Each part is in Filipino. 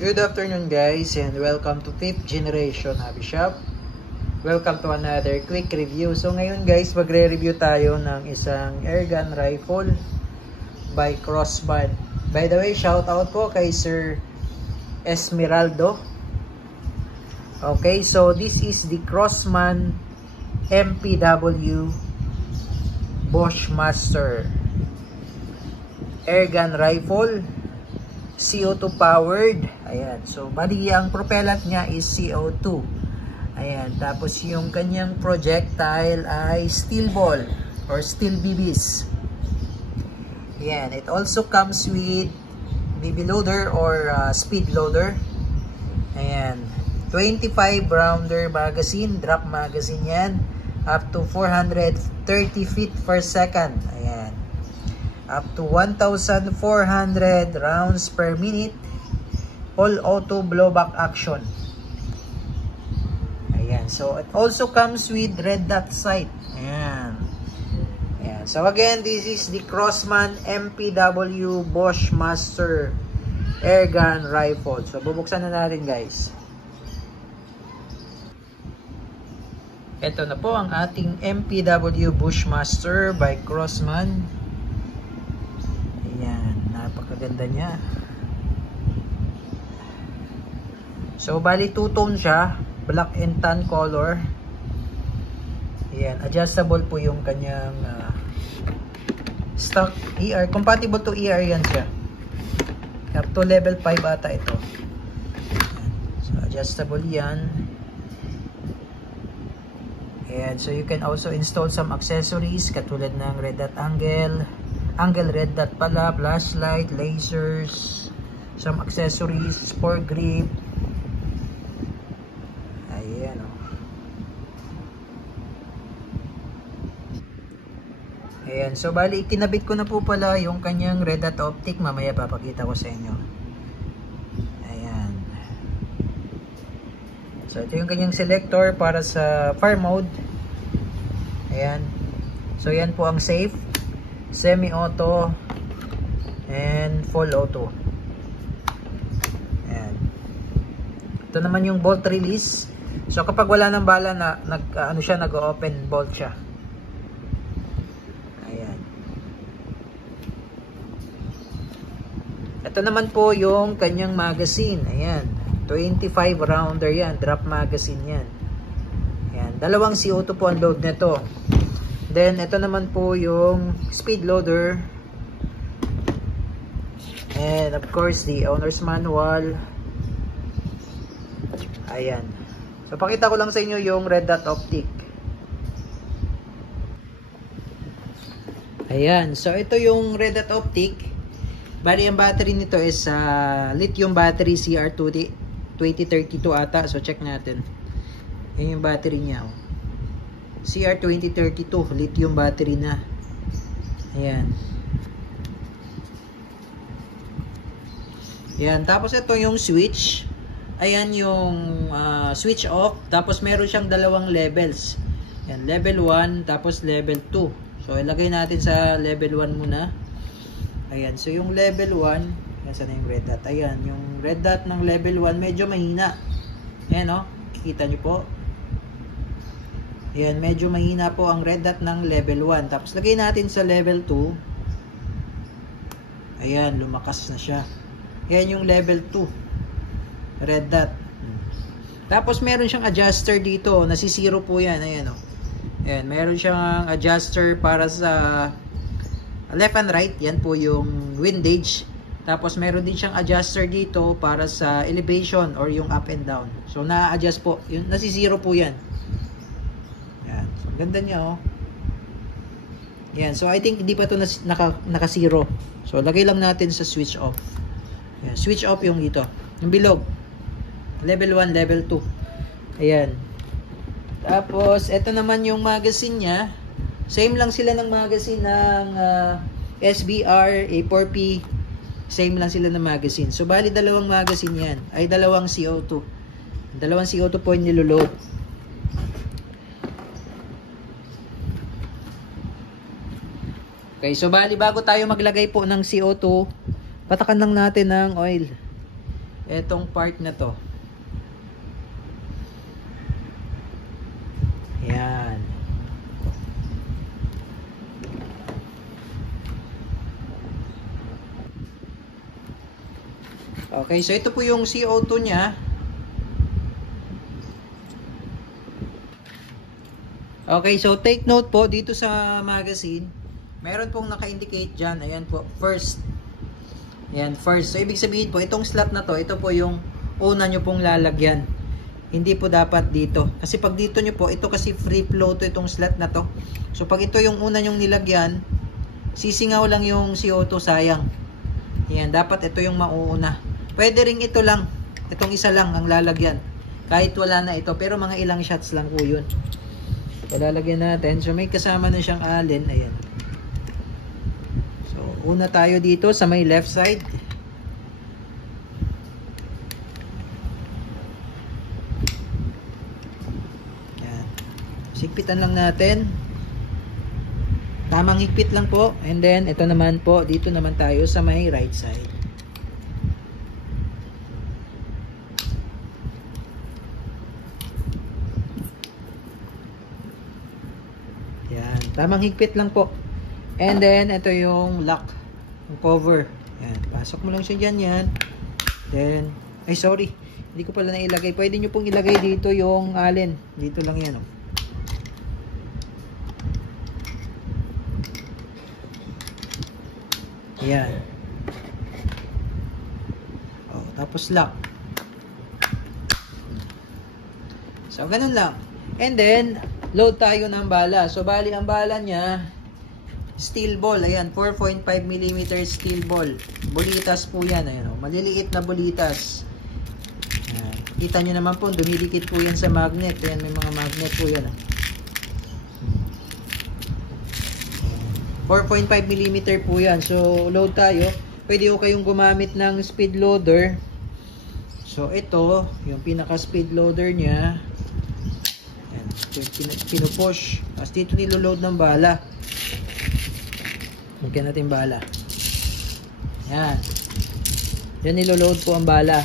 Good afternoon guys and welcome to 5th Generation Hobby Shop. Welcome to another quick review. So ngayon guys, magre-review tayo ng isang airgun rifle by Crossman. By the way, shout out po kay Sir Esmeraldo. Okay, so this is the Crossman MPW Bushmaster airgun rifle, CO2 powered. Ayan, so bali ang propellant niya is CO2. Ayan, tapos yung kanyang projectile ay steel ball or steel BBs. Ayan, it also comes with BB loader or speed loader. Ayan, 25 rounder magazine, drop magazine yan, up to 430 feet per second. Ayan, up to 1,400 rounds per minute, all auto blowback action. Ayan, so it also comes with red dot sight. Ayan. Ayan. So again, this is the Crossman MPW Bushmaster airgun rifle. So bubuksan na natin guys. Ito na po ang ating MPW Bushmaster by Crossman. Ayan, napakaganda niya. So bali two-tone siya, black and tan color. Ayan, adjustable po yung kanyang stock ER, compatible to ER yan siya. Up to level 5 ata ito. So adjustable yan. Ayan, so you can also install some accessories katulad ng red dot angle red dot pala, flashlight, lasers, some accessories, sport grip. Ayan, oh. Ayan, so bali ikinabit ko na po pala yung kanyang red dot optic. Mamaya papakita ko sa inyo. Ayan. So ito yung kanyang selector para sa fire mode. Ayan. So yan po ang safe, semi-auto, and full auto. Ayan. Ito naman yung bolt release. So kapag wala ng bala na nag-open bolt siya. Ayan. Ito naman po yung kanyang magazine. Ayan. 25 rounder yan, drop magazine yan. Ayan. Dalawang CO2 po ang load nito. Then ito naman po yung speed loader. And of course the owner's manual. Ayan. So pakita ko lang sa inyo yung red dot optic. Ayan. So ito yung red dot optic. Bali ang battery nito is lithium battery CR2032 ata. So check natin. Yan yung battery niya. Oh. CR2032 lithium battery na. Ayan. Ayan. Tapos ito yung switch. Ayan yung switch off. Tapos meron siyang dalawang levels. Ayan, level 1 tapos level 2. So ilagay natin sa level 1 muna. Ayan. So yung level 1, ayan, saan na yung red dot? Ayan, yung red dot ng level 1 medyo mahina. Ayan, oh. Kita nyo po. Ayan, medyo mahina po ang red dot ng level 1. Tapos lagay natin sa level 2. Ayan, lumakas na siya. Ayan yung level 2. Red dot. Tapos meron siyang adjuster dito. Nasisiro po yan. Ayan, oh. Ayan, meron siyang adjuster para sa left and right. Yan po yung windage. Tapos meron din siyang adjuster dito para sa elevation or yung up and down. So na-adjust po. Yung nasisiro po yan. Ayan. So ganda niya, oh. Ayan. So I think hindi pa ito naka-zero. So lagay lang natin sa switch off. Ayan. Switch off yung dito. Yung bilog. Level 1, level 2. Ayan. Tapos ito naman yung magazine niya. Same lang sila ng magazine ng SBR, A4P. Same lang sila ng magazine. So bali dalawang magazine yan. Ay dalawang CO2. Dalawang CO2 po yung niloload. Okay, so bali bago tayo maglagay po ng CO2, patakan lang natin ng oil. etong part na to. Yan. Okay, so ito po yung CO2 niya. Okay, so take note po dito sa magazine, meron pong naka-indicate dyan. Ayan po, first. Ayan, first. So, ibig sabihin po, itong slot na to, ito po yung una nyo pong lalagyan. Hindi po dapat dito. Kasi pag dito nyo po, ito kasi free flow to itong slot na to. So, pag ito yung una nyong nilagyan, sisingaw lang yung CO2, sayang. Ayan, dapat ito yung mauuna. Pwede ring ito lang. Itong isa lang ang lalagyan. Kahit wala na ito. Pero mga ilang shots lang po yun. So, lalagyan natin. So, may kasama na siyang allen. Ayan. So, una tayo dito sa may left side. Ayan. Sigpitan lang natin. Tamang higpit lang po. And then, ito naman po. Dito naman tayo sa may right side. Yan, tamang higpit lang po. And then, ito yung lock, yung cover. Yan, pasok mo lang siya dyan, yan. Then, ay sorry, hindi ko pala nailagay. Pwede nyo pong ilagay dito yung allen. Dito lang yan, oh. Yan. Oh, tapos lock. So, ganun lang. And then, load tayo ng bala. So, bali ang bala niya, steel ball. Ayan, 4.5mm steel ball. Bulitas po yan. Ayan, oh, maliliit na bulitas. Ayan. Kita nyo naman po, dumidikit po yan sa magnet. Ayan, may mga magnet po yan. 4.5mm po yan. So, load tayo. Pwede ko kayong gumamit ng speed loader. So, ito, yung pinaka-speed loader niya. Pinupush. Tapos dito niloload ng bala. Lagyan natin bala. Yan. Yan niloload po ang bala.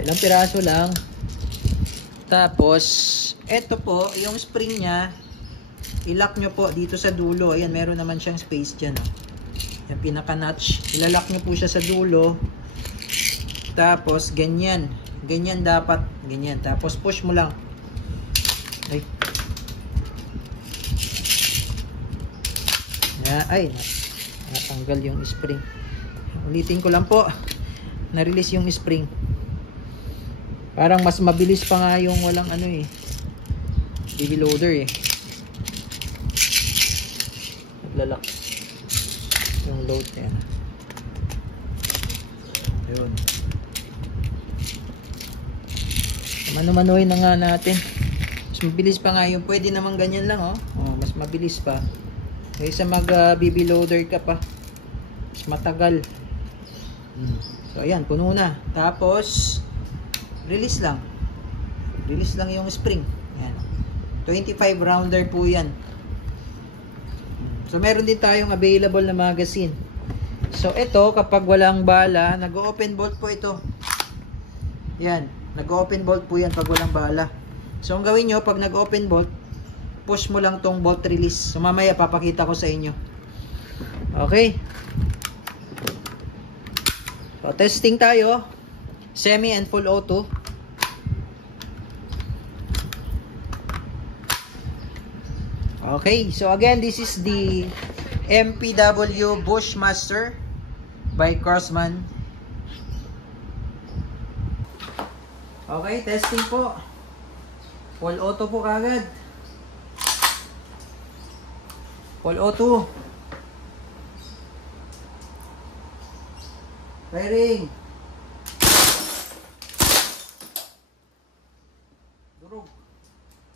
Ilang piraso lang. Tapos, eto po, yung spring niya, ilock nyo po dito sa dulo. Ayan, meron naman siyang space dyan. Yung pinaka-notch. Ilalak nyo po siya sa dulo. Tapos, ganyan. Ganyan dapat. Ganyan. Tapos, push mo lang. Ay. Ay, natanggal yung spring. Ulitin ko lang po. Na-release yung spring. Parang mas mabilis pa nga yung walang ano eh. BB loader eh. Naglalak yung load niya. Ayun. Mano-manohin na nga natin. Mas mabilis pa nga yung pwede naman ganyan lang, oh. Oh, mas mabilis pa. Kaysa mag BB loader ka pa. Mas matagal. So ayan, puno na. Tapos release lang. Release lang yung spring. Ayan. 25 rounder po yan. So meron din tayong available na magazine. So ito, kapag walang bala, nag-open bolt po ito. Yan, nag-open bolt po yan pag walang bala. So, ang gawin nyo, pag nag-open bolt, push mo lang tong bolt release. So, mamaya papakita ko sa inyo. Okay. So, testing tayo. Semi and full auto. Okay. So, again, this is the MPW Bushmaster by Craftsman. Okay, testing po. Full auto po kagad. Full auto. Firing. Durog.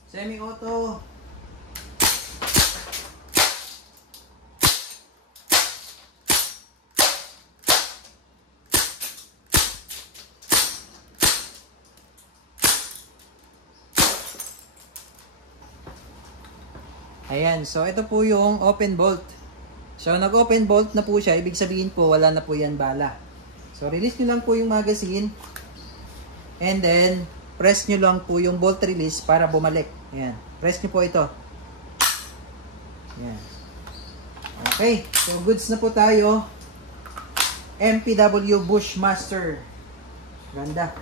Semi-auto. Ayan, so ito po yung open bolt. So nag-open bolt na po siya, ibig sabihin po wala na po yan bala. So, release nyo lang po yung magazine. And then, press nyo lang po yung bolt release para bumalik. Ayan. Press nyo po ito. Ayan. Okay. So, goods na po tayo. MPW Bushmaster. Ganda.